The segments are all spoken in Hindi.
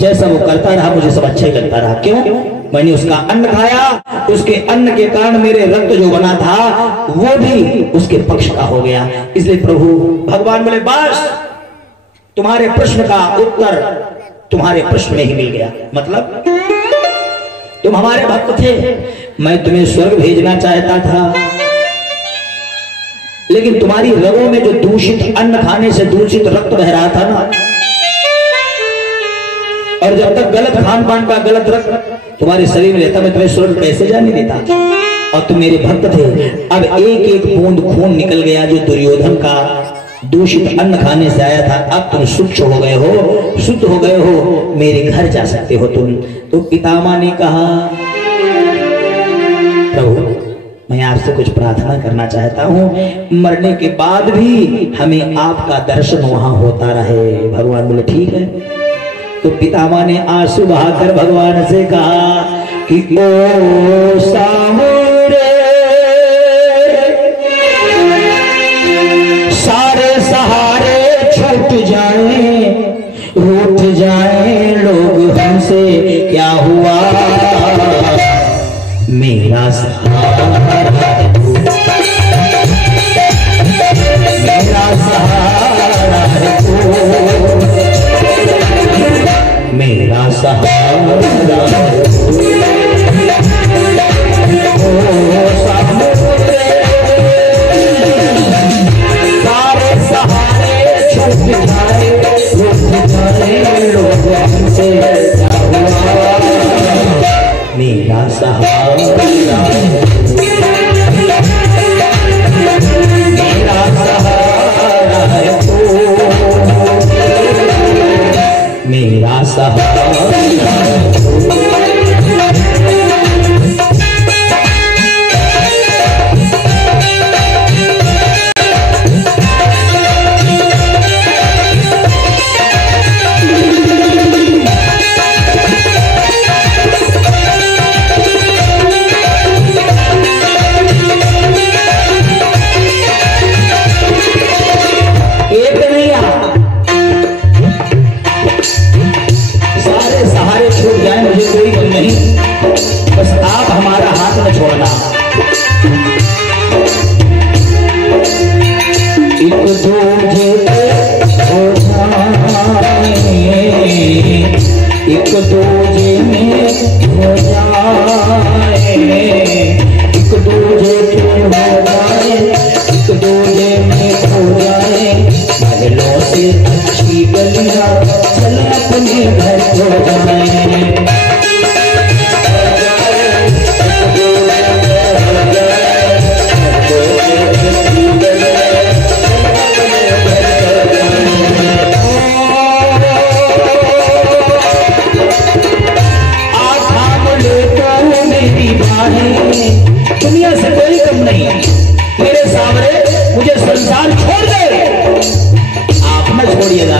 जैसा वो करता रहा मुझे सब अच्छा ही लगता रहा। क्यों? मैंने उसका अन्न खाया, उसके अन्न के कारण मेरे रक्त जो बना था वो भी उसके पक्ष का हो गया। इसलिए प्रभु भगवान बोले बस तुम्हारे प्रश्न का उत्तर तुम्हारे प्रश्न में ही मिल गया। मतलब तुम हमारे भक्त थे, मैं तुम्हें स्वर्ग भेजना चाहता था, लेकिन तुम्हारी रगों में जो दूषित अन्न खाने से दूषित रक्त बह रहा था ना, और जब तक गलत खान पान का गलत रक्त तुम्हारे शरीर में रहता मैं तुम्हें स्वर्ग कैसे जाने देता। और तुम मेरे भक्त थे, अब एक एक बूंद खून निकल गया जो दुर्योधन का दूषित अन्न खाने से आया था। अब तुम शुद्ध हो गए हो, शुद्ध हो गए हो, मेरे घर जा सकते हो तुम। तो पितामह ने कहा प्रभु मैं आपसे कुछ प्रार्थना करना चाहता हूँ, मरने के बाद भी हमें आपका दर्शन वहां होता रहे। भगवान बोले ठीक है। तो पितामह ने आंसू बहाकर भगवान से कहा कि ओ सामरे सारे सहारे छूट जाए, रूठ जाए लोग हमसे, क्या हुआ मेरा सहारा तू, मेरा सहारा तू, मेरा सहारा ओ सामने सारे सहारे छूट जाए, रूठ जाए लोग हमसे, क्या हुआ मेरा सहारा, मेरा सहारा है तू, मेरा सहारा है तू। दुनिया से कोई कम नहीं, मेरे सामने मुझे संसार छोड़ दे, आप न छोड़िएगा।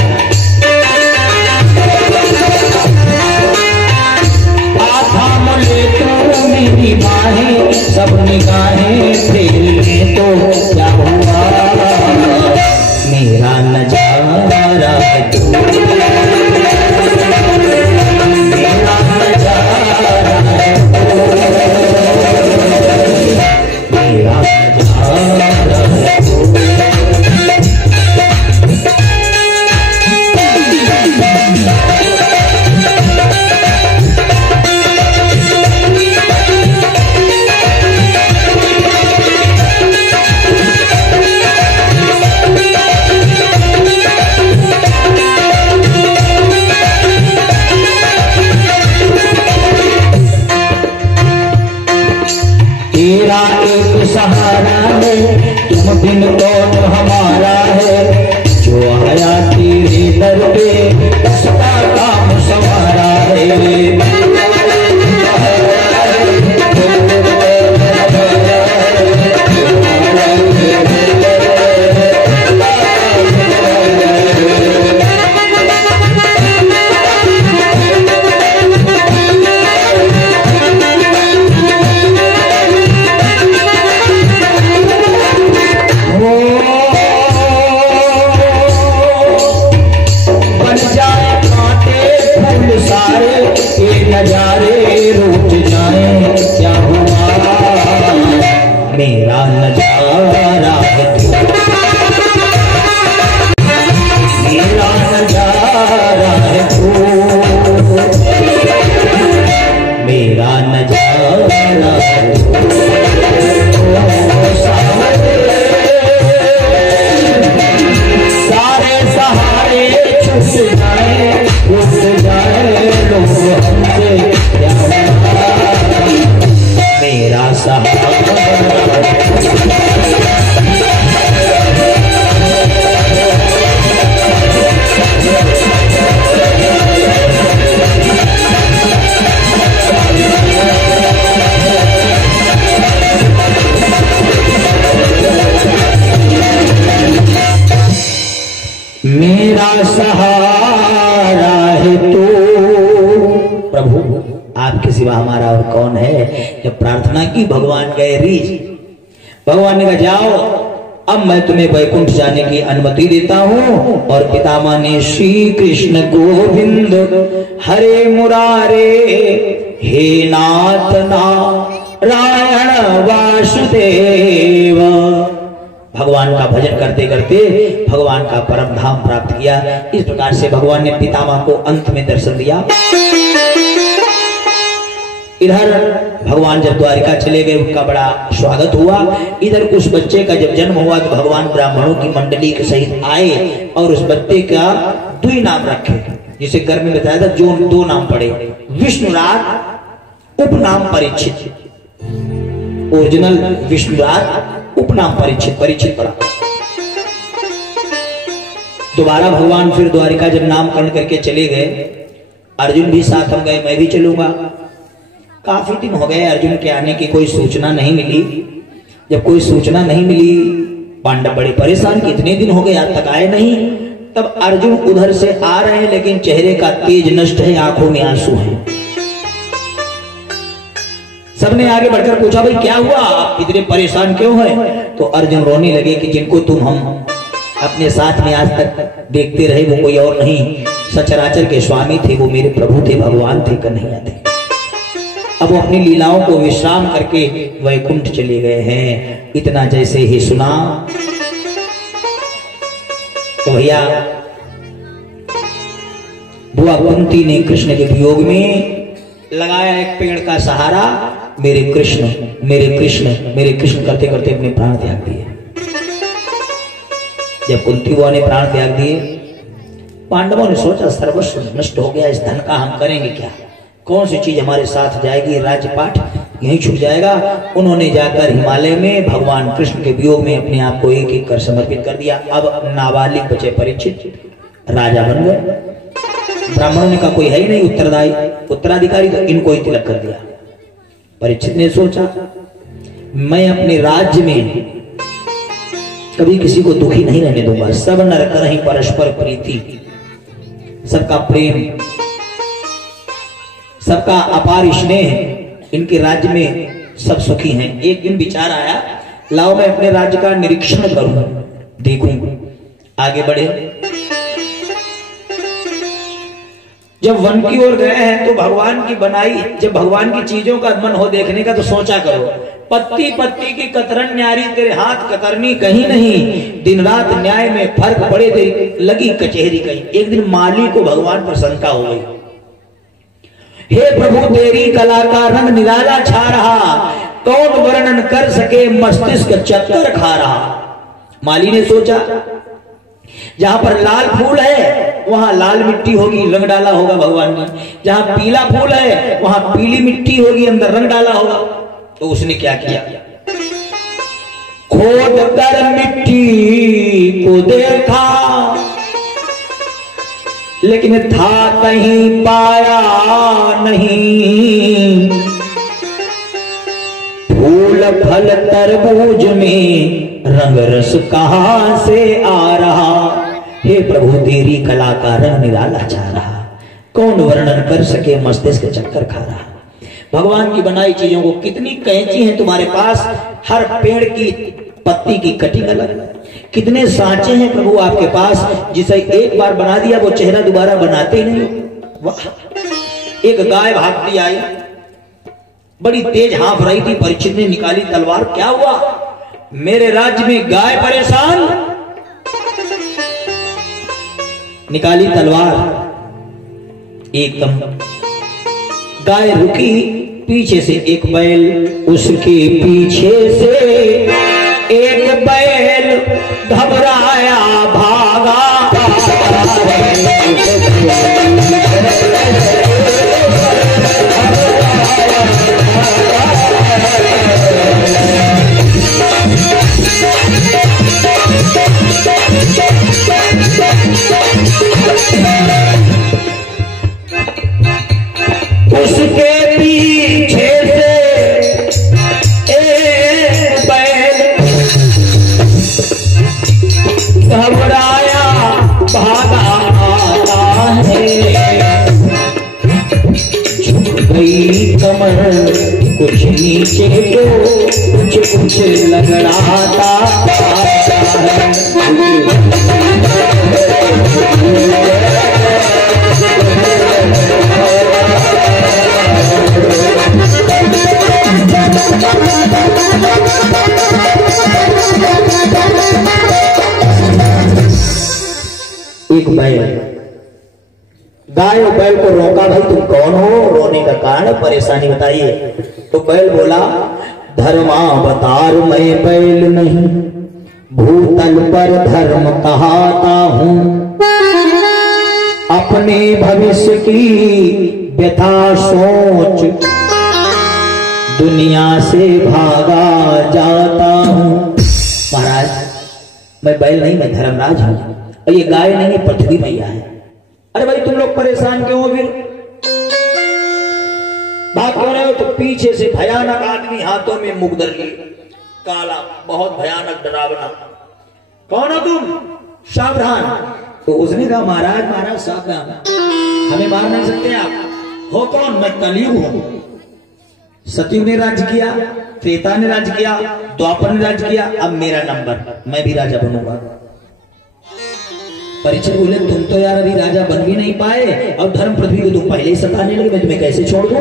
आथा ले तो मेरी बाहें, सब निगाहें फेर ले तो क्या हुआ मेरा नजारा है तू, मेरा नजारा है तू, मेरा नजारा है तू। नजारे रूठ जाए क्या हुआ, मेरा नजारा है तू, मेरा नजारा है तू, मेरा नजारा है तू। सारे सहारे छूट जाए लोग हमसे क्या मेरा सहारा। मेरा सहारा है तू। प्रभु आपके सिवा हमारा और कौन है। जब प्रार्थना की भगवान गए रीझ, भगवान ने कहा जाओ अब मैं तुम्हें वैकुंठ जाने की अनुमति देता हूं। और पितामह ने श्री कृष्ण गोविंद हरे मुरारे हे नाथ नारायण वासुदेव भगवान का भजन करते करते भगवान का परम धाम प्राप्त किया। इस प्रकार से भगवान ने पितामह को अंत में दर्शन दिया। इधर भगवान जब द्वारिका चले गए उनका बड़ा स्वागत हुआ। इधर उस बच्चे का जब जन्म हुआ तो भगवान ब्राह्मणों की मंडली के सहित आए और उस बच्चे का दुई नाम रखे, जिसे घर में बताया था जो दो नाम पड़े, विष्णुराज उपनाम परीक्षित। ओरिजिनल विष्णुराज उपनाम परीक्षित, परीक्षित पड़ा। दोबारा भगवान फिर द्वारिका जब नामकरण करके चले गए, अर्जुन भी साथ हम गए, मैं भी चलूंगा। काफी दिन हो गए अर्जुन के आने की कोई सूचना नहीं मिली। जब कोई सूचना नहीं मिली पांडव बड़े परेशान कि इतने दिन हो गए आज तक आए नहीं। तब अर्जुन उधर से आ रहे हैं लेकिन चेहरे का तेज नष्ट है, आंखों में आंसू हैं। सबने आगे बढ़कर पूछा भाई क्या हुआ, आप इतने परेशान क्यों हैं? तो अर्जुन रोने लगे कि जिनको तुम हम अपने साथ में आज तक देखते रहे वो कोई और नहीं, सचराचर के स्वामी थे, वो मेरे प्रभु थे, भगवान थे, कन्हैया थे। अब वो अपनी लीलाओं को विश्राम करके वैकुंठ चले गए हैं। इतना जैसे ही सुना तो भैया बुआ कुंती ने कृष्ण के वियोग में लगाया एक पेड़ का सहारा, मेरे कृष्ण मेरे कृष्ण मेरे कृष्ण करते करते अपने प्राण त्याग दिए। जब कुंती बुआ ने प्राण त्याग दिए, पांडवों ने सोचा सर्वस्व नष्ट हो गया, इस धन का हम करेंगे क्या, कौन सी चीज हमारे साथ जाएगी, राज्यपाठ यहीं छूट जाएगा। उन्होंने जाकर हिमालय में भगवान कृष्ण के वियोग में अपने आप को एक एक कर समर्पित कर दिया। अब नाबालिग बचे परीक्षित राजा बन गए। ब्राह्मणों ने कहा कोई है ही नहीं उत्तराधिकारी, तो इनको ही तिलक कर दिया। परीक्षित ने सोचा मैं अपने राज्य में कभी किसी को दुखी नहीं रहने दूंगा, सब नर करहि परस्पर प्रीति, सबका प्रेम, सबका अपार स्नेह, इनके राज्य में सब सुखी हैं। एक दिन विचार आया लाओ मैं अपने राज्य का निरीक्षण करूं, देखूं। आगे बढ़े, जब वन की ओर गए हैं तो भगवान की बनाई, जब भगवान की चीजों का मन हो देखने का तो सोचा करो, पत्ती पत्ती की कतरन न्यारी तेरे हाथ कतरनी कहीं नहीं, दिन रात न्याय में फर्क पड़े तेरी लगी कचहरी कहीं। एक दिन माली को भगवान पर शंका हो गई, हे प्रभु तेरी कला का रंग निराला छा रहा, कौन वर्णन कर सके मस्तिष्क चक्कर खा रहा। माली ने सोचा जहां पर लाल फूल है वहां लाल मिट्टी होगी, रंग डाला होगा भगवान ने, जहां पीला फूल है वहां पीली मिट्टी होगी, अंदर रंग डाला होगा। तो उसने क्या किया, खोद कर मिट्टी को देखा लेकिन था कहीं पाया नहीं, फूल फल तरबूज में रंग रस कहां से आ रहा। हे प्रभु तेरी कला का रंग निराला छा रहा, कौन वर्णन कर सके मस्तिष्क चक्कर खा रहा। भगवान की बनाई चीजों को कितनी कैंची है तुम्हारे पास, हर पेड़ की पत्ती की कटिंग अलग, कितने सांचे हैं प्रभु आपके पास, जिसे एक बार बना दिया वो चेहरा दोबारा बनाते ही नहीं। वाह एक गाय भागती आई, बड़ी तेज हाँफ रही थी। परीक्षित ने निकाली तलवार। क्या हुआ? मेरे राज्य में गाय परेशान। निकाली तलवार, एकदम गाय रुकी। पीछे से एक बैल, उसके पीछे से एक बैल घबराया भागा। उसके पीछे से एक बैल घबराया भागा आता है। झुक गई कमर कुछ नीचे को, कुछ कुछ लगड़ाता एक बैल, गाय और बैल को रोका। भाई तुम कौन हो? रोने का कारण, परेशानी बताइए। तो बैल बोला, धर्मावतार मैं बैल नहीं, भूतल पर धर्म कहाता हूं। अपने भविष्य की व्यथा सोच दुनिया से भागा जाता हूं। महाराज मैं बैल नहीं, मैं धर्मराज हूं, और ये गाय नहीं, ये पृथ्वी मैया है। अरे भाई तुम लोग परेशान क्यों हो? फिर भाग क्यों रहे हो? तो पीछे से भयानक आदमी हाथों में मुख धर लिए, काला, बहुत भयानक, डरावना। कौन हो तुम? सावधान। तो उसने कहा, महाराज महाराज सावधान, हमें मार नहीं सकते आप। हो कौन? मैं कलयुग हूं। सतयुग ने राज्य किया, त्रेता ने राज्य किया, द्वापर ने राज्य किया, अब मेरा नंबर, मैं भी राजा बनूंगा। परीक्षित बोले, तुम तो यार अभी राजा बन भी नहीं पाए और धर्म पृथ्वी को तुम पहले ही सताने लगे, मैं तुम्हें कैसे छोड़ दूं?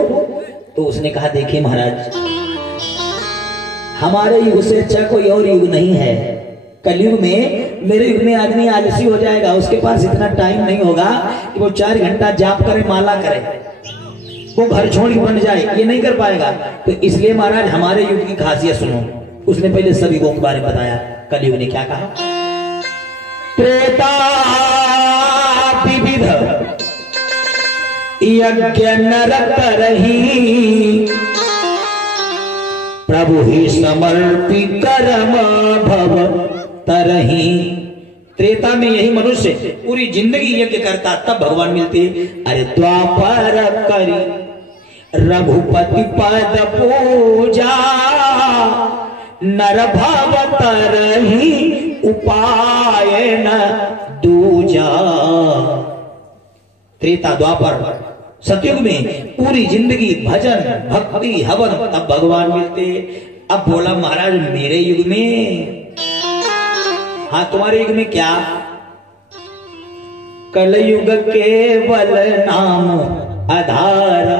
तो उसने कहा, देखिए महाराज, हमारे युग से अच्छा कोई और युग नहीं है। कलयुग में, मेरे युग में आदमी आलसी हो जाएगा, उसके पास इतना टाइम नहीं होगा कि वो 4 घंटा जाप करे, माला करे, वो घर छोड़ के बन जाए, ये नहीं कर पाएगा। तो इसलिए महाराज हमारे युग की खासियत सुनो। उसने पहले सभी युगों के बारे में बताया। कलयुग ने क्या कहा? त्रेता विविध यज्ञ नर करही, प्रभु ही समर्पी कर्म भव तरही। त्रेता में यही मनुष्य पूरी जिंदगी यज्ञ करता, तब भगवान मिलते। अरे द्वापर करी रघुपति पद पूजा, नर भव तरही उपाय न दूजा। त्रेता द्वापर सतयुग में पूरी जिंदगी भजन भक्ति हवन, तब भगवान मिलते। अब बोला, महाराज मेरे युग में, हाँ तुम्हारे युग में क्या? कलयुग केवल नाम आधारा।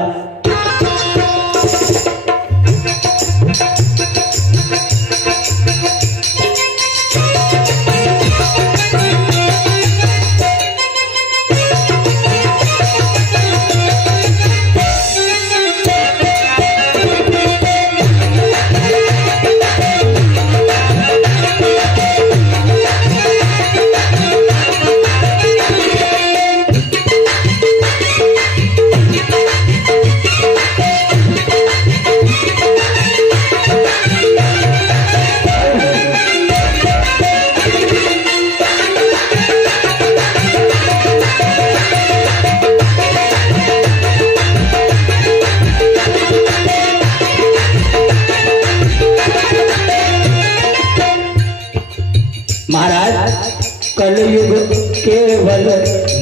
कलयुग केवल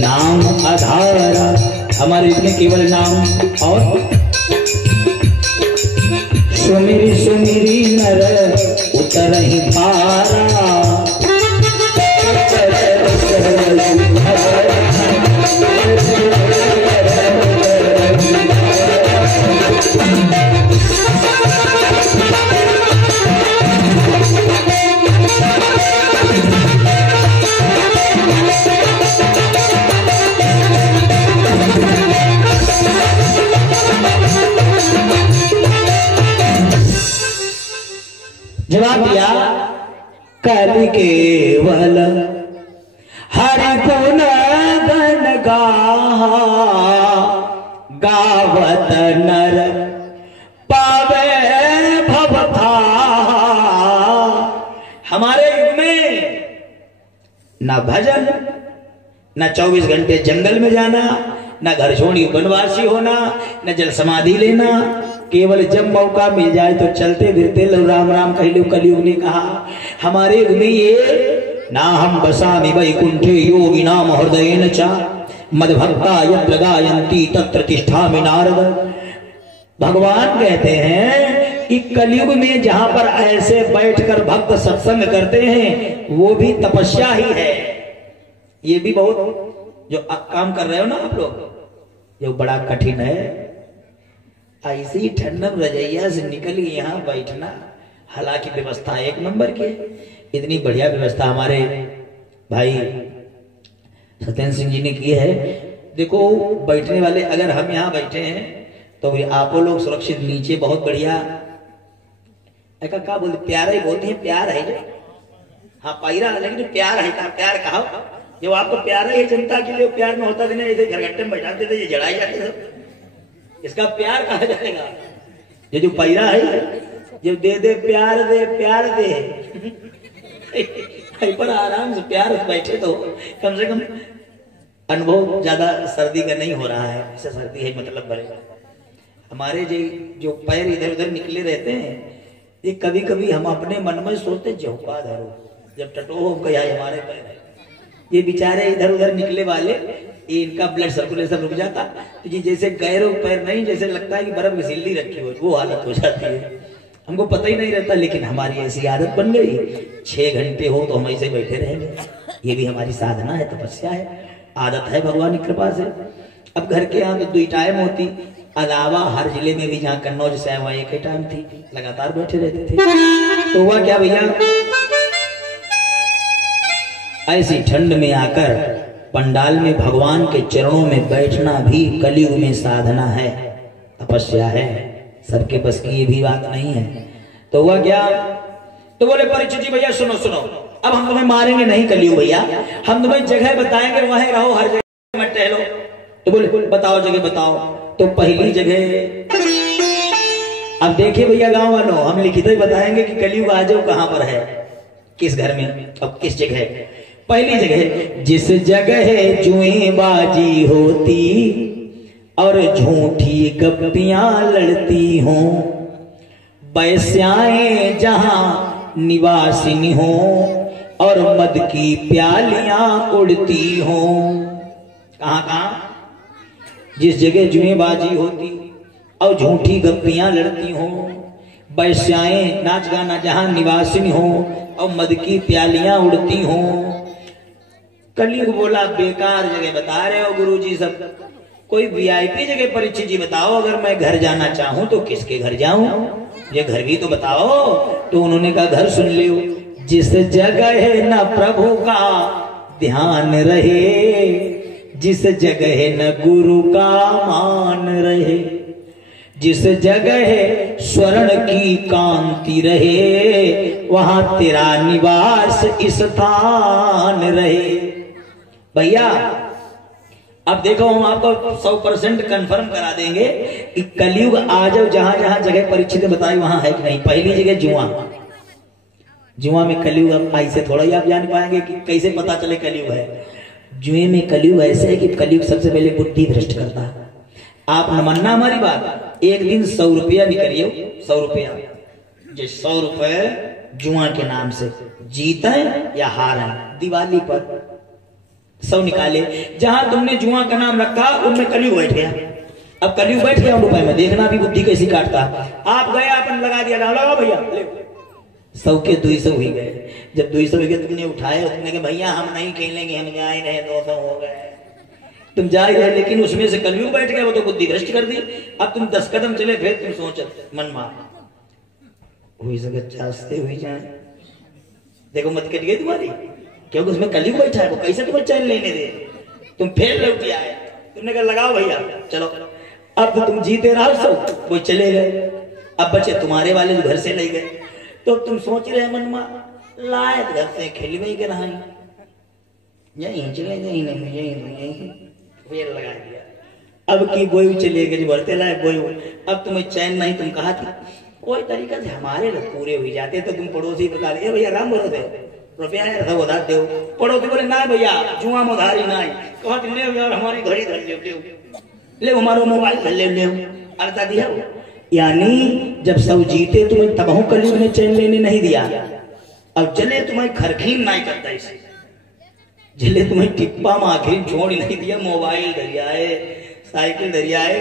नाम आधारा। हमारे युग में केवल नाम और सुमिरी सुमिरी नर उतर ही पारा। जवाब दिया, कलि केवल हरि गुण गण गावत नर पावे भवथा। हमारे युग में ना भजन, ना 24 घंटे जंगल में जाना, ना घर छोड़ी वनवासी होना, न जल समाधि लेना, केवल जब मौका मिल जाए तो चलते फिरते लो राम राम कह लो। कलयुग ने कहा हमारे युग में ये ना हम बसामि वैकुंठे योगी नाम हृदयेन च मद्भक्ता यत्र गायन्ति तत्र तिष्ठामि नारद। भगवान कहते हैं कि कलयुग में जहां पर ऐसे बैठकर भक्त सत्संग करते हैं वो भी तपस्या ही है। ये भी बहुत जो काम कर रहे हो ना आप लोग, जो बड़ा कठिन है। ऐसी ठंडम रजैया से निकल यहाँ बैठना, हालांकि व्यवस्था एक नंबर की, इतनी बढ़िया व्यवस्था हमारे भाई सत्येंद्र सिंह जी ने की है। देखो बैठने वाले, अगर हम यहाँ बैठे हैं तो आप लोग सुरक्षित नीचे बहुत बढ़िया, ऐसा क्या बोलते, प्यार ही बोलते हैं, प्यार है जो, हाँ पायरा, लेकिन प्यार है, प्यार कहा जो आपको प्यार है जनता के लिए, प्यार में होता था ना, ऐसे घरगट्टे में बैठाते थे, ये जड़ाई जाते थे, इसका प्यार कहा जाएगा। ये जो पैरा है, जो दे दे प्यार दे, प्यार दे पर आराम से प्यार बैठे तो कम से कम अनुभव ज्यादा सर्दी का नहीं हो रहा है, ऐसा सर्दी है मतलब भरेगा। हमारे जो पैर इधर उधर निकले रहते हैं, ये कभी कभी हम अपने मन में सोचते झोंका धरो, जब टटो हो गया हमारे पैर, ये बेचारे इधर उधर निकले वाले, ये इनका ब्लड सर्कुलेशन रुक जाता तो ये जैसे गैरों पैर नहीं, जैसे लगता है कि बर्फ की सिल्ली रखी हो, वो हालत हो जाती है। हमको पता ही नहीं रहता, लेकिन हमारी ऐसी आदत बन गई, 6 घंटे हो तो हम ऐसे बैठे रहेंगे। ये भी हमारी साधना है, तपस्या है, आदत है भगवान की कृपा से। अब घर के यहाँ तो 2 टाइम होती, अलावा हर जिले में भी जहाँ कन्नौज से वहाँ एक ही टाइम थी, लगातार बैठे रहते थे। तो हुआ क्या भैया, ऐसी ठंड में आकर पंडाल में भगवान के चरणों में बैठना भी कलयुग में साधना है, तपस्या है, सबके बस की ये भी बात नहीं है। तो हुआ क्या, तो बोले परीक्षित जी भैया सुनो सुनो, अब हम तुम्हें मारेंगे नहीं कलयुग भैया, हम तुम्हें जगह बताएंगे, वहीं रहो, हर जगह मत टहलो। तो बोले बताओ जगह बताओ। तो पहली जगह, अब देखिए भैया गांव वालों, हम लिखित ही बताएंगे कि कलयुग आ जाओ कहां पर है, किस घर में, अब किस जगह। पहली जगह, जिस जगह जुएं बाजी होती और झूठी गप्पियां लड़ती हों, बैस्याएं जहां निवासिनी हों और मद की प्यालियां उड़ती हों। कहां कहां, जिस जगह जुएं बाजी होती और झूठी गप्पियां लड़ती हों, बैस्याएं नाच गाना जहां निवासिनी हों और मद की प्यालियां उड़ती हों। कलयुग बोला बेकार जगह बता रहे हो गुरुजी सब, कोई वीआईपी जगह परीक्षित जी बताओ, अगर मैं घर जाना चाहूं तो किसके घर जाऊं, ये घर भी तो बताओ। तो उन्होंने कहा घर सुन लियो, जिस जगह न प्रभु का ध्यान रहे, जिस जगह न गुरु का मान रहे, जिस जगह स्वर्ण की कांति रहे, वहां तेरा निवास स्थान रहे। भैया अब देखो हम आपको 100% कंफर्म करा देंगे कि कलयुग आ जाओ, जहां जहां जगह परीक्षित बताई वहां है कि नहीं। पहली जगह जुआ, जुआ में कलयुग, अब ऐसे थोड़ा ही आप जान पाएंगे कि कैसे पता चले कलयुग है। जुए में कलयुग ऐसे है कि कलयुग सबसे पहले बुद्धि भ्रष्ट करता है। आप न मानना हमारी बात, एक दिन 100 रुपया निकलियो, 100 रुपया, जो 100 रुपए जुआ के नाम से जीते या हारे, दिवाली पर 100 निकाले, जहां तुमने जुआ का नाम रखा उनमें कलयुग बैठ गया। अब कलयुग बैठ गया रुपए में, देखना भी बुद्धि कैसी काटता। आप गए, आपने लगा दिया, लगाओ भैया, 100 के 200 ही गए। जब 200 हो गए तुमने उठाए, तुमने कहा भैया हम नहीं खेलेंगे, हम जा ही रहे, 200 हो गए, तुम जा ही रहे, लेकिन उसमें से कलयुग बैठ गया, वो तो बुद्धि भ्रष्ट कर दी। अब तुम 10 कदम चले, फिर तुम सोच मन मार हुई सके चाहते हुई जाए, देखो मत कट गई तुम्हारी, क्योंकि उसमें कलयुग बैठा है, वो कैसे तुम्हें चैन लेने दे। तुम फिर लौट आए, तुमने कहा लगाओ भैया चलो, अब तो तुम जीते रहो 100, वो चले गए। अब बचे तुम्हारे वाले जो घर से ले गए, तो तुम सोच रहे मन में लाए घर से खिलवे के रहा यही चले गई नहीं यही वेल लगा दिया। अब की बोई चले गए बढ़ते लाए बोई। अब तुम्हें चैन नहीं, तुम कहा थी कोई तरीका से हमारे लोग पूरे हो जाते तो तुम पड़ोसी प्रकार ए भैया राम बोलो दे रुपया है सब उधार दो। पड़ोसी बोले ना भैया जुआ में उधारी ना कहा ले यार हमारी घड़ी धर ले हमारा मोबाइल ले अर्था दिया। यानी जब सब जीते तुम्हें तबाह कलयुग ने चैन लेने नहीं दिया। अब जले तुम्हें खरखीन नहीं करता इसे, जले तुम्हें टिप्पा में आखिर छोड़ नहीं दिया। मोबाइल दरियाए, साइकिल दरियाए,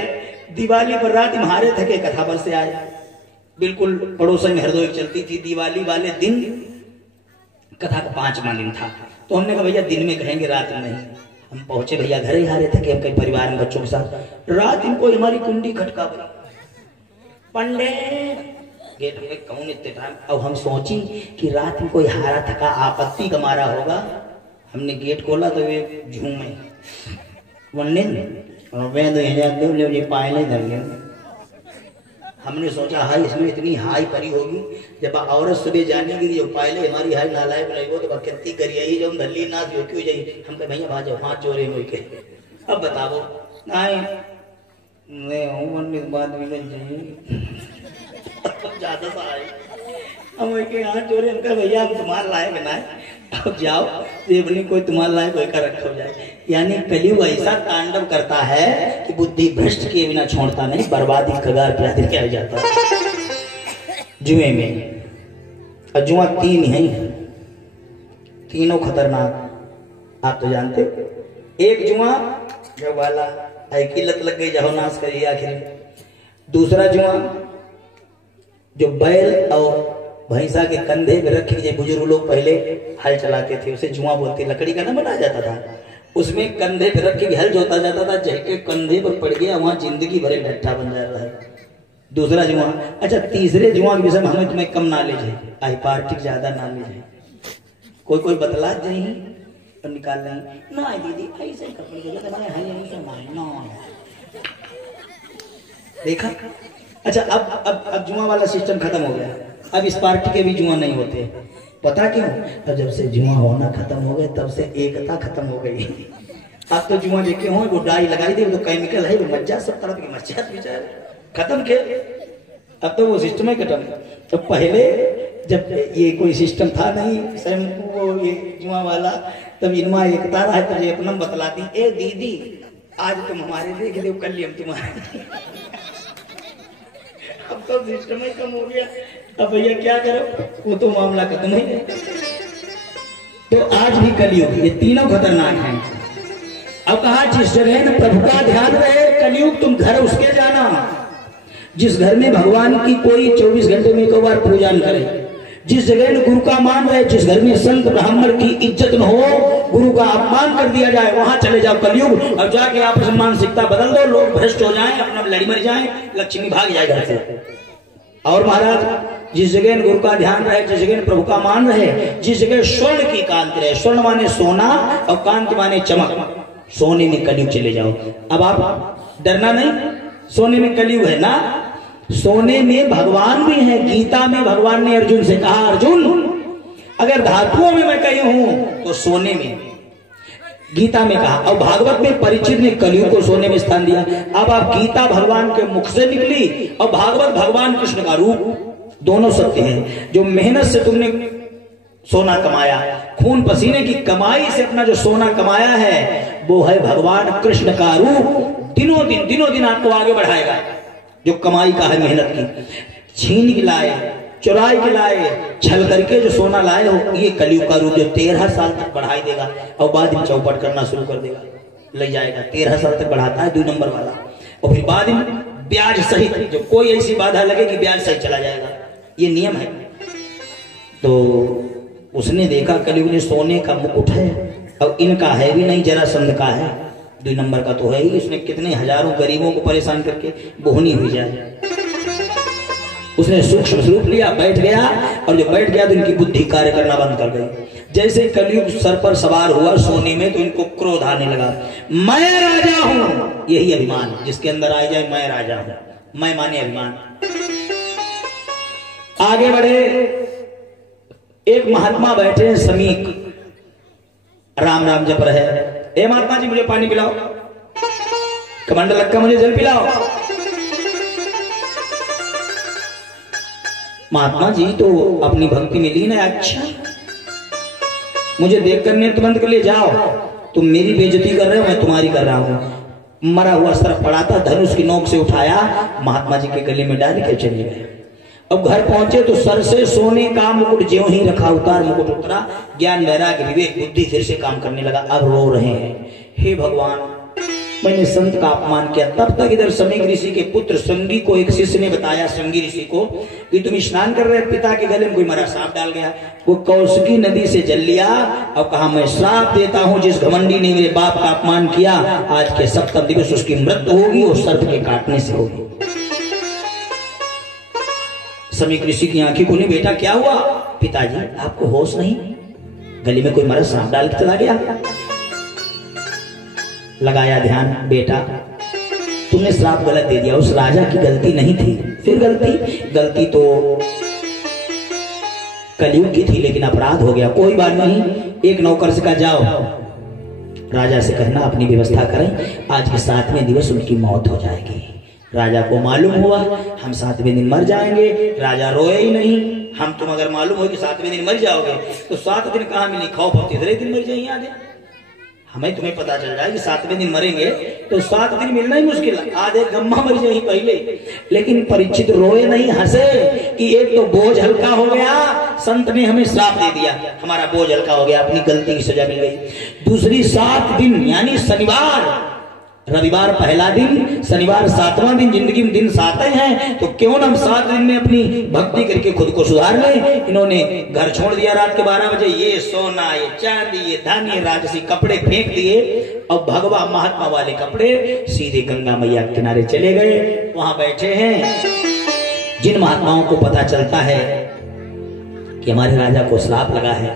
दिवाली पर रात मारे थके कथा पर से आए। बिल्कुल पड़ोस में हरदोई चलती थी। दिवाली वाले दिन कथा का 5वां दिन था, तो हमने कहा भैया दिन में कहेंगे रात में नहीं। हम पहुंचे भैया घर ही हारे थके, हम कई परिवार में बच्चों के साथ। रात इनको हमारी कुंडी खटका पड़ी, पंडित गेट में कौन इतने टाइम। अब हम सोची कि रात में कोई हारा थका आपत्ति का मारा होगा। हमने गेट खोला तो वे झूमे हमने सोचा हाई इसमें इतनी हाई परी होगी। जब औरत सुबह जाने की पहले हमारी हाई नालायक नहीं हो तो खेती करिए जो धल्ली ना क्यों जाइए। हम कहे भैया भाजो हाथ जोड़े हो के। अब बताओ नहीं बात ज्यादा सा आए हम के हाथ जोड़े। हम कहे भैया हम तुम्हारे लायक ना है, अब जाओ देवनी कोई तुम्हारे लायक कोई का रखा हो जाए। यानी कलयुग ऐसा तांडव करता है कि बुद्धि भ्रष्ट किए बिना छोड़ता नहीं, बर्बादी कगार पे आदि क्या जाता जुए में। और जुआ 3 है, तीनों खतरनाक आप तो जानते। एक जुआ जब वाला की लत लग गई जहो नाश करिए आखिर। दूसरा जुआ जो बैल और भैंसा के कंधे में रखे, जो बुजुर्ग लोग पहले हल चलाते थे उसे जुआ बोलते, लकड़ी का ना बनाया जाता था। उसमें कंधे पे रख के हल जोता जाता था, जैके कंधे पर पड़ गया वहां जिंदगी भर ढट्ठा बन जाता है। दूसरा जुआ। अच्छा तीसरे जुआ के विषय में हमें तुम्हें कम नॉलेज है, आई पार्टी ज्यादा नॉलेज है। कोई बतला नहीं तो निकाल नहीं ना दीदी ऐसे देखा। अच्छा अब जुआ वाला सिस्टम खत्म हो गया। अब इस पार्टी के भी जुआ नहीं होते, पता क्यों? तब जब से जुआ होना खत्म हो गए तब से एकता खत्म हो गई। अब तो जुआ देखे हो वो डाई लगाई दे तो केमिकल है, वो मज्जा सब तरह की मज्जा बेचारे खत्म के। अब तो वो सिस्टम ही खत्म। तो पहले जब ये कोई सिस्टम था नहीं वो ये जुआ वाला, तब इनवा एकता रहा तो ये अपना बतलाती ए दीदी आज तुम हमारे देख दो कल हम तुम्हारे। अब तो सिस्टम ही कम हो गया। अब भैया क्या करो, वो तो मामला खत्म ही है। तो आज भी कलयुग, ये तीनों खतरनाक हैं। अब कहा जिस जगह न प्रभु का ध्यान रहे कलयुग तुम घर उसके जाना, जिस घर में भगवान की कोई 24 घंटे में 1 बार पूजा न करे, जिस जगह न गुरु का मान रहे, जिस घर में संत ब्राह्मण की इज्जत न हो, गुरु का अपमान कर दिया जाए, वहां चले जाओ कलयुग। अब जाके आपस में मानसिकता बदल दो, लोग भ्रष्ट हो जाएं, अपना लड़ी मर जाएं, लक्ष्मी भाग जाए घर से। और महाराज जिस जगह गुरु का ध्यान रहे, जिस जगह प्रभु का मान रहे, जिस जगह स्वर्ण की कांति रहे, स्वर्ण माने सोना और कांति माने चमक, सोने में कलयुग चले जाओ। अब आप डरना नहीं, सोने में कलयुग है ना, सोने में भगवान भी है। गीता में भगवान ने अर्जुन से कहा अर्जुन अगर धातुओं में मैं कही हूं तो सोने में, गीता में कहा। और भागवत में परीक्षित ने कलयुग को सोने में स्थान दिया। अब आप गीता भगवान के मुख से निकली और भागवत भगवान कृष्ण का रूप, दोनों सत्य है। जो मेहनत से तुमने सोना कमाया, खून पसीने की कमाई से अपना जो सोना कमाया है वो है भगवान कृष्ण का रूप। दिनों दिन आपको आगे बढ़ाएगा। जो कमाई का है मेहनत की, छीन के लाए, चुराई के लाए, छल करके जो सोना लाए हो, ये कलयुग का रूप जो 13 साल तक बढ़ाई देगा और बाद में चौपट करना शुरू कर देगा, ले जाएगा। 13 साल तक बढ़ाता है 2 नंबर वाला, और फिर बाद में ब्याज सहित, जो कोई ऐसी बाधा लगे कि ब्याज सहित चला जाएगा, ये नियम है। तो उसने देखा कलयुग ने सोने का मुकुट है और इनका है भी नहीं, जरासंध का है, 2 नंबर का तो है ही। उसने कितने हजारों गरीबों को परेशान करके बोहनी हुई जाए। उसने सूक्ष्म स्वरूप लिया, बैठ गया, और जब बैठ गया तो इनकी बुद्धि कार्य करना बंद कर गई। जैसे कलयुग सर पर सवार हुआ सोने में तो इनको क्रोध आने लगा। मैं राजा हूं, यही अभिमान जिसके अंदर आ जाए, मैं राजा हूं, मैं माने अभिमान। आगे बढ़े एक महात्मा बैठे हैं समीक, राम राम जप रहे। ए महात्मा जी मुझे पानी पिलाओ, कमंडल लक्का मुझे जल पिलाओ। महात्मा जी तो अपनी भक्ति में लीन है। अच्छा मुझे देखकर नेत्र बंद कर ले, जाओ तुम मेरी बेइज्जती कर रहे हो, मैं तुम्हारी कर रहा हूं। मरा हुआ सर्प पड़ा था, धनुष की नोक से उठाया, महात्मा जी के गले में डाल के चले गए। अब घर पहुंचे तो सर से सोने का मुकुट ज्यों ही रखा, उतार मुकुट उतरा, ज्ञान वैराग्य विवेक बुद्धि फिर से काम करने लगा। अब रो रहे हैं, हे भगवान मैंने संत का अपमान किया। तब तक इधर समीक ऋषि के पुत्र संगी को एक शिष्य ने बताया, संगी ऋषि को, कि तुम स्नान कर रहे, पिता के गले में कोई मरा सांप डाल गया। वो कौशिकी नदी से जल लिया और कहा मैं श्राप देता हूं, जिस घमंडी ने मेरे बाप का अपमान किया, आज के सप्तम दिवस उसकी मृत्यु होगी और सर्प के काटने से होगी। समीक ऋषि की आंखें खुली, बेटा क्या हुआ? पिताजी आपको होश नहीं, गले में कोई मरा सांप डाल के चला गया। लगाया ध्यान, बेटा तुमने श्राप गलत दे दिया, उस राजा की गलती नहीं थी। फिर गलती तो कलयुग की थी, लेकिन अपराध हो गया। कोई बात नहीं, एक नौकर से कहा जाओ राजा से कहना अपनी व्यवस्था करें, आज के 7वें दिवस उनकी मौत हो जाएगी। राजा को मालूम हुआ हम 7वें दिन मर जाएंगे। राजा रोए ही नहीं, हम तुम अगर मालूम हो कि 7वें दिन मर जाओगे तो 7 दिन कहां मिली, खौफ और तीसरे दिन मर जाइए। आधे हमें तुम्हें पता चल जाए कि 7वें दिन मरेंगे तो 7 दिन मिलना ही मुश्किल है, आधे गम्मा मर जाए पहले। लेकिन परीक्षित रोए नहीं, हंसे कि एक तो बोझ हल्का हो गया, संत ने हमें श्राप दे दिया, हमारा बोझ हल्का हो गया, अपनी गलती की सजा मिल गई। दूसरी 7 दिन यानी शनिवार, रविवार पहला दिन, शनिवार 7वां दिन, जिंदगी में दिन 7 हैं तो क्यों ना हम 7 दिन में अपनी भक्ति करके खुद को सुधार लें। इन्होंने घर छोड़ दिया रात के 12 बजे, ये सोना, ये चांदी, ये धन, ये राजसी कपड़े फेंक दिए और भगवा महात्मा वाले कपड़े सीधे गंगा मैया के किनारे चले गए। वहां बैठे हैं। जिन महात्माओं को पता चलता है कि हमारे राजा को श्राप लगा है,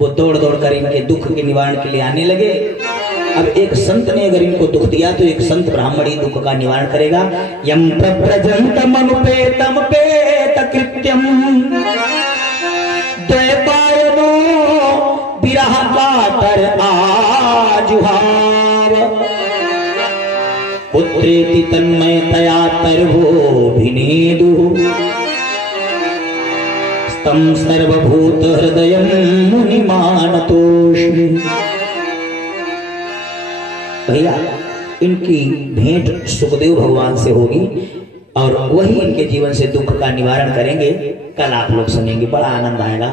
वो दौड़ दौड़ कर इनके दुख के निवारण के लिए आने लगे। अब एक संत ने अगर इनको दुख दिया तो एक संत ब्राह्मण ही दुख का निवारण करेगा। यम प्रव्रजंतम अनुपेतम पेत कृत्यम द्वैपायनो विरह कातर आजुहाव पुत्रेति तन्मयतया तर्वो भिनेदु स्तम सर्वभूत हृदयं मुनिमानतोष्मि। भैया इनकी भेंट सुखदेव भगवान से होगी और वही इनके जीवन से दुख का निवारण करेंगे। कल आप लोग सुनेंगे, बड़ा आनंद आएगा।